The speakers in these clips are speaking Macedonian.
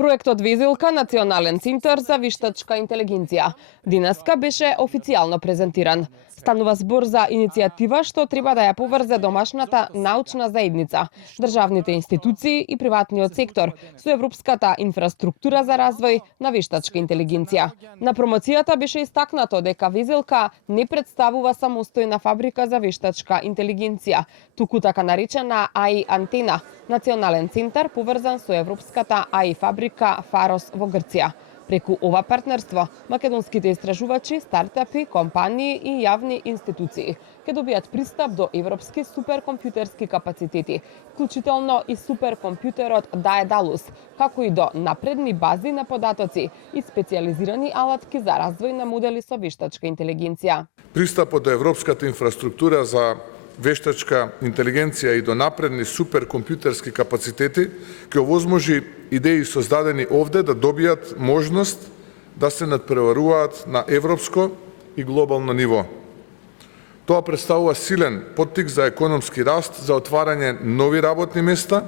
Проектот Везилка, национален центар за вештачка интелигенција, денеска беше официјално презентиран. Станува збор за иницијатива што треба да ја поврзе домашната научна заедница, државните институции и приватниот сектор со европската инфраструктура за развој на вештачка интелигенција. На промоцијата беше истакнато дека Везилка не представува самостојна фабрика за вештачка интелигенција, туку така наречена AI антена, национален центар поврзан со европската AI фабрика Фарос во Грција. Преку ова партнерство, македонските истражувачи, стартапи, компании и јавни институции ќе добијат пристап до европски суперкомпјутерски капацитети, вклучително и суперкомпјутерот Daedalus, како и до напредни бази на податоци и специјализирани алатки за развој на модели со вештачка интелигенција. Пристапот до европската инфраструктура за вештачка интелигенција и до напредни суперкомпјутерски капацитети ќе овозможи идеи создадени овде да добијат можност да се надпреваруваат на европско и глобално ниво. Тоа представува силен поттик за економски раст, за отварање нови работни места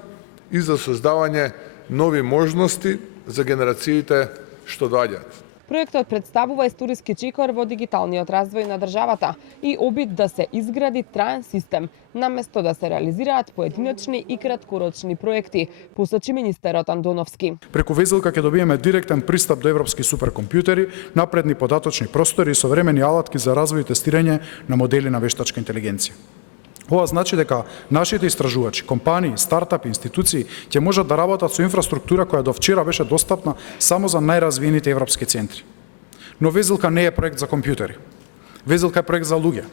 и за создавање нови можности за генерациите што доаѓаат. Проектот представува историски чекор во дигиталниот развој на државата и обид да се изгради траен систем, наместо да се реализираат поединечни и краткорочни проекти, посочи министерот Андоновски. Преку Везилка ќе добиеме директен пристап до европски суперкомпјутери, напредни податочни простори и современи алатки за развој и тестирање на модели на вештачка интелигенција. Ова значи дека нашите истражувачи, компании, стартапи, институции ќе можат да работат со инфраструктура која до вчера беше достапна само за најразвиените европски центри. Но Везилка не е проект за компјутери. Везилка е проект за луѓе.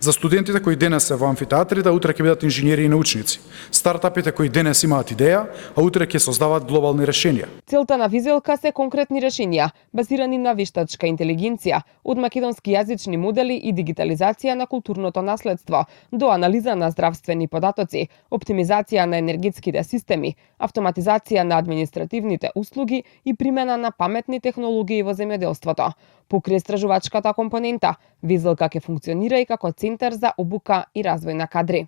За студентите кои денес се во амфитеатрите, утре ќе бидат инженери и научници. Стартапите кои денес имаат идеја, а утре ќе создаваат глобални решенија. Целта на Везилка се конкретни решенија, базирани на вештачка интелигенција, од македонски јазични модели и дигитализација на културното наследство, до анализа на здравствени податоци, оптимизација на енергетските системи, автоматизација на административните услуги и примена на паметни технологии во земјоделството. Покрај истражувачката компонента, Везилка ќе функционира и како центар за обука и развој на кадри.